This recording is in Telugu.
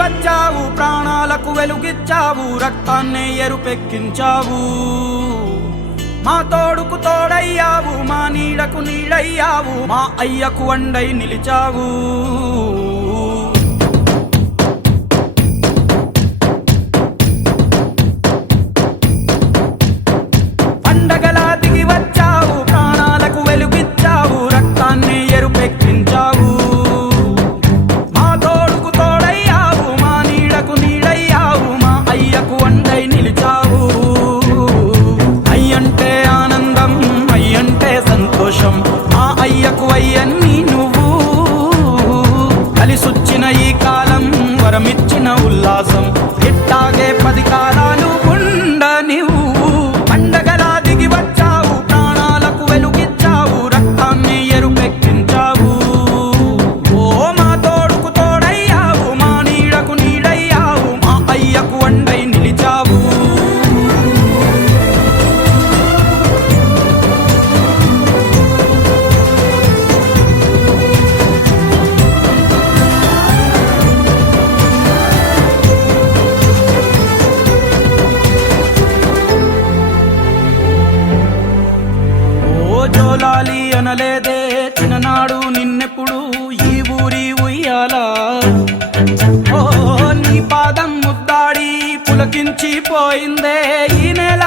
వచ్చావు, ప్రాణాలకు వెలుగిచ్చావు, రక్తాన్నే ఎరుపెక్కించావు. మా తోడుకు తోడయ్యావు, మా నీడకు నీడయ్యావు, మా అయ్యకు వండై నిలిచావు. పండగలా దిగి వచ్చావు, ప్రాణాలకు వెలుగిచ్చావు, రక్తాన్ని ఎరుపెక్కించావు. మా తోడుకు తోడయ్యావు, మా నీడకు నీడయ్యావు, మా అయ్యకు వండై నిలిచావు. అయ్యంటే ఆనందం, అయ్యంటే సంతోషం, మా అయ్యకు అయ్యన్ని నువ్వు. కలిసొచ్చిన ఈ కాలం వరమిచ్చిన ఉల్లాసం, ఇట్టాగే 10 కాలాలు ఉండ నువ్వు. పండగలా దిగి వచ్చావు, ప్రాణాలకు వెలుగిచ్చావు, రక్తాన్ని ఎరుపెక్కించావు. ఓ మా తోడుకు తోడయ్యావు, మా నీడకు నీడయ్యావు, మా అయ్యకు వండై నిలిచావు. జోలాలి అనలేదే చిన్ననాడు నిన్నెప్పుడు ఈ ఊరి ఉయ్యాలా. ఓ నీ పాదం ముద్దాడి పులకించిపోయిందే ఈ నెల